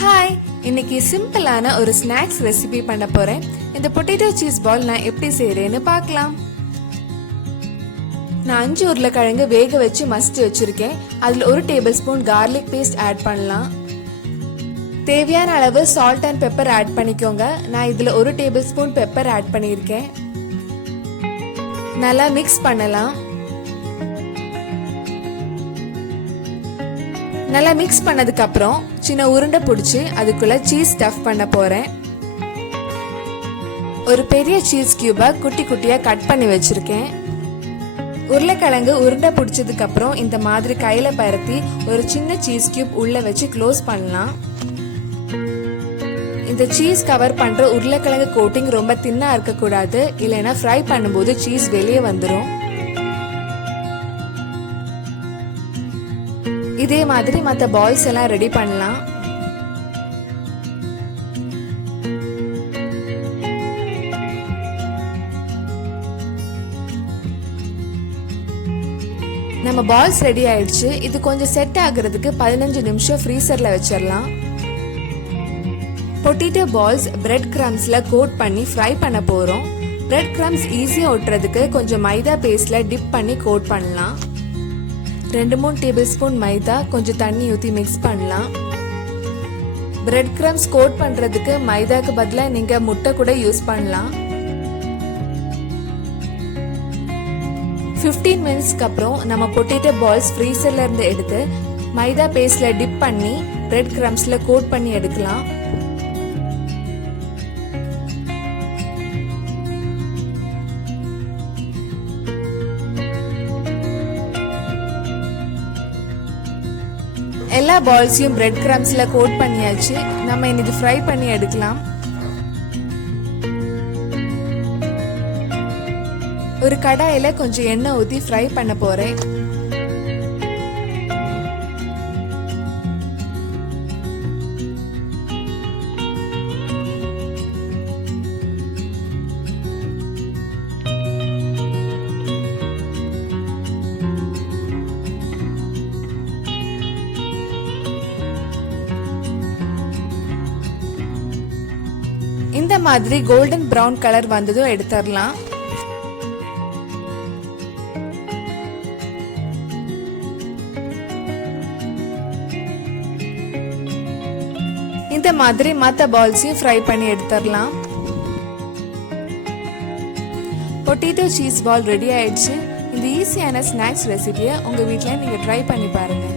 Hi, இன்னைக்கு சிம்பிளான ஒரு ஸ்நாக்ஸ் ரெசிபி பண்ண போறேன். இந்த பொட்டேட்டோ சீஸ் பால் நான் எப்படி செய்யறேன்னு பார்க்கலாம். நான் 5 உருளைக்கிழங்கு வேக வச்சு மசிச்சு வச்சிருக்கேன். அதுல 1 table spoon garlic paste add பண்ணலாம். தேவையான அளவு சால்ட் அண்ட் பெப்பர் ஆட் பண்ணிக்கோங்க. நான் இதுல 1 டேபிள் ஸ்பூன் பெப்பர் ஆட் பண்ணியிருக்கேன். நல்லா மிக்ஸ் பண்ணலாம். நல்லா மிக்ஸ் பண்ணதுக்கு அப்புறம் சின்ன உருண்டை பிடிச்சி அதுக்குள்ள சீஸ் ஸ்டஃப் பண்ண போறேன். ஒரு பெரிய சீஸ் கியூபை குட்டி குட்டியா கட் பண்ணி வச்சிருக்கேன். உருளைக்கிழங்கு உருண்டை பிடிச்சதுக்கு அப்புறம் இந்த மாதிரி கையில பரத்தி ஒரு சின்ன சீஸ் கியூப் உள்ள வச்சு க்ளோஸ் பண்ணலாம். இந்த சீஸ் கவர் பண்ற உருளைக்கிழங்கு கோட்டிங் ரொம்ப தின்னா இருக்க கூடாது, இல்லைன்னா ஃப்ரை பண்ணும்போது சீஸ் வெளியே வந்துடும். இதே மாதிரி மற்ற பால்ஸ் எல்லாம் ரெடி பண்ணலாம். நம்ம பால்ஸ் ரெடி ஆயிடுச்சு. இது கொஞ்சம் செட் ஆகுறதுக்கு 15 நிமிஷம் ஃப்ரீசர்ல வச்சிடலாம். பொட்டேட்டோ பால்ஸ் பிரெட் கிரம்ஸ்ல கோட் பண்ணி ஃப்ரை பண்ண போறோம். பிரெட் கிரம்ஸ் ஈஸியா ஒட்டுறதுக்கு கொஞ்சம் மைதா பேஸ்ட்ல டிப் பண்ணி கோட் பண்ணலாம். 2-3 டேபிள் ஸ்பூன் மைதா, கொஞ்சம் தண்ணி ஊற்றி மிக்ஸ் பண்ணலாம். பிரெட் கிரம்ஸ் கோட் பண்றதுக்கு மைதாக்கு பதிலாக நீங்க முட்டை கூட யூஸ் பண்ணலாம். 15 மினிட்ஸ்க்கு அப்புறம் நம்ம பொட்டேட்டோ பால்ஸ் ஃப்ரீசர்ல இருந்து எடுத்து மைதா பேஸ்ட்ல டிப் பண்ணி பிரெட் கிரம்ஸ்ல கோட் பண்ணி எடுக்கலாம். எல்லா பால்ஸையும் பிரெட் கிரம்ஸ்ல கோட் பண்ணியாச்சு. நம்ம இன்னைக்கு ஃப்ரை பண்ணி எடுக்கலாம். ஒரு கடாயில கொஞ்சம் எண்ணெய் ஊத்தி ஃப்ரை பண்ண போறேன். இந்த மாதிரி கோல்டன் பிரவுன் கலர் வந்ததும் எடுத்துடலாம். இந்த மாதிரி மற்ற பால்ஸையும் ஃப்ரை பண்ணி எடுத்துடலாம். பொட்டேட்டோ சீஸ் பால் ரெடி ஆயிடுச்சு. இந்த ஈஸியான ஸ்நாக்ஸ் ரெசிபியை உங்க வீட்டில் நீங்க ட்ரை பண்ணி பாருங்க.